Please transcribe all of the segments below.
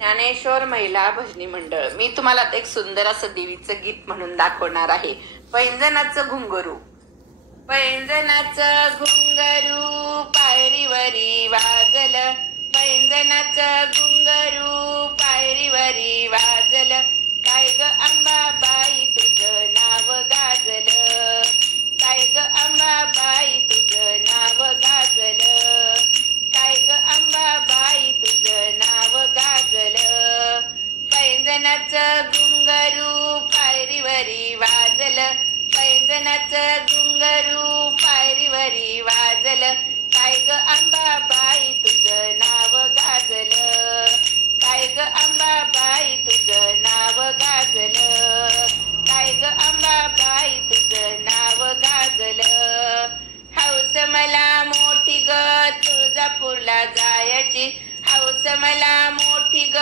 ज्ञानेश्वर महिला भजनी मंडळ। मी तुम्हाला एक सुंदर असं देवीचं गीत म्हणून दाखवणार आहे। पैंजनाचं घुंगरू, पैंजनाचं घुंगरू पायरीवरी वाजल, पैंजनाचं घुंगरू पायरीवरी वाजल, काय ग अंबाबाई तुझं नाव गाजल, काय ग अंबाबाई तुझं नाव गाजल, काय ग अंबाबाई तुझं नाव गाजल, पैंजनाचं घुंगरू पायरीवरी वाजल, पैंजनाचं घुंगरू पायरीवरी वाजल, काय ग अंबाबाई तुझं नाव गाजल, काय ग अंबाबाई तुझं नाव गाजल, काय ग अंबाबाई तुझं नाव गाजल, हौस मला मोठी ग तुळजापूरला जायची, हौस मला मोठी ग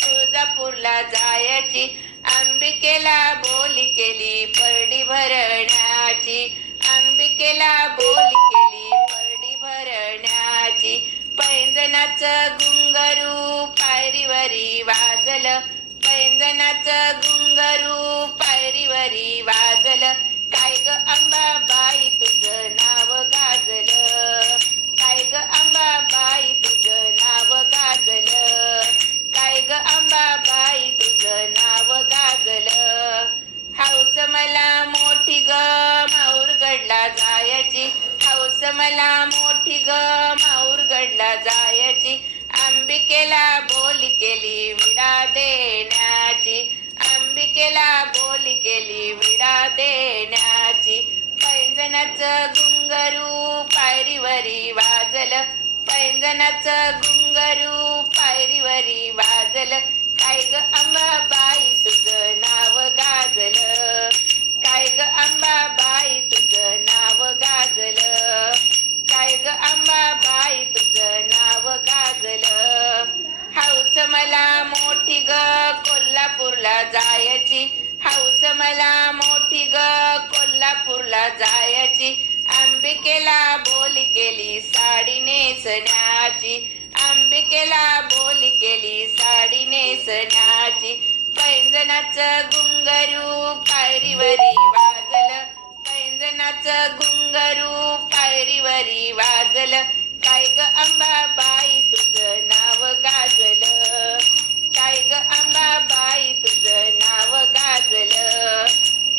तुळजापूरला जायची, अंबिकेला बोली केली परडी भरण्याची, अंबिकेला बोली केली परडी भरण्याची, पैंजनाचं घुंगरू पायरीवरी वाजल, पैंजनाचं घुंगरू पायरीवरी वाजल, काय ग अंबाबाई तुझं नाव गाजल, काय ग अंबाबाई तुझं नाव गाजल, काय ग अंबाबाई तुझं नाव गाजल, हौस मला मोठी ग माहूरगडला जायची, हौस मला मोठी ग माहूरगडला जायची, अंबिकेला बोली केली विडा देण्याची, अंबिकेला बोली केली विडा देण्याची, पैंजनाचं घुंगरू पायरीवरी वाजल, पैंजनाचं घुंगरू पायरीवरी वाजल, काय ग अंबाबाई तुझं नाव गाजल, काय ग अंबाबाई तुझं नाव गाजल, काय ग अंबाबाई तुझं नाव गाजल, हौस मला मोठी ग कोल्हापूरला जायची, हौस मला मोठी ग कोल्हापूरला जायची, अंबिकेला बोली केली साडी नेसण्याची, अंबिकेला बोली केली साडी नेसण्याची, पैंजनाचं घुंगरू पायरीवरी वाजल, पैंजनाचं घुंगरू पायरीवरी वाजल, काय ग अंबाबाई तुझं नाव गाजल, काय ग अंबाबाई तुझं नाव गाजल,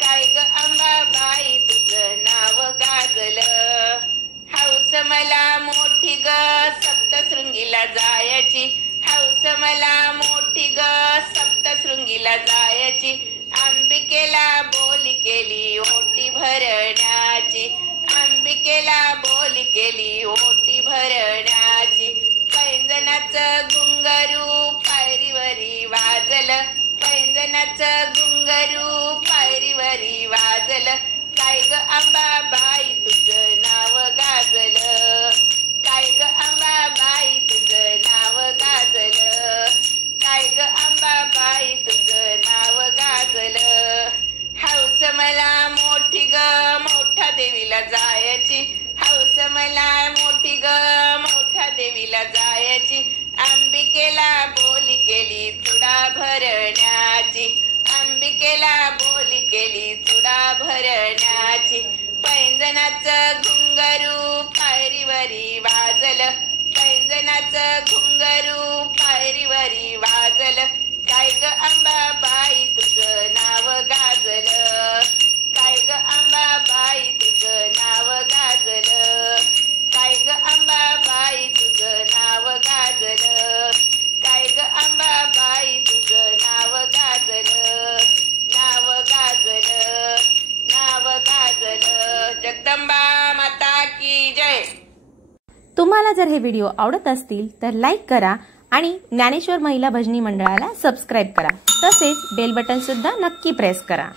काय ग अंबाबाई तुझं नाव गाजल, हौस मला मोठी ग सप्तशृंगीला जायची, हौस मला मोठी ग सप्तशृंगीला जायची, अंबिकेला बोली केली ओटी भरण्याची, अंबिकेला बोली केली ओटी भरण्याची, पैंजनाचं घुंगरू पायरीवरी वाजल, पैंजनाचं घुंगरू पायरीवरी वाजल, काय ग अंबाबाई तुझं नाव गाजल, काय ग अंबाबाई तुझं नाव गाजल, काय ग अंबाबाई तुझं नाव गाजल, हौस मला मोठी ग मोठ्या देवीला जायची, हौस मला मोठी ग मोठ्या देवीला जायची, अंबिकेला बोली केली चुडा भरण्याची, अंबिकेला बोली केली चुडा भरण्याची, पैंजनाचं घुंगरू पायरीवरी वाजल, पैंजनाचं घुंगरू पायरीवरी वाजल, काय ग अंबाबाई तुझं नाव गाजल, काय ग अंबाबाई तुझं नाव गाजल, काय ग अंबाबाई तुझं नाव गाजल, काय ग अंबाबाई तुझं नाव गाजल, नाव गाजल, नाव गाजल, जगदंबा माता की जय। तुम्हाला जर हे व्हिडिओ आवडत असतील तर लाईक करा आणि ज्ञानेश्वर महिला भजनी मंडळाला सबस्क्राईब करा, तसेच बेल बटन सुद्धा नक्की प्रेस करा।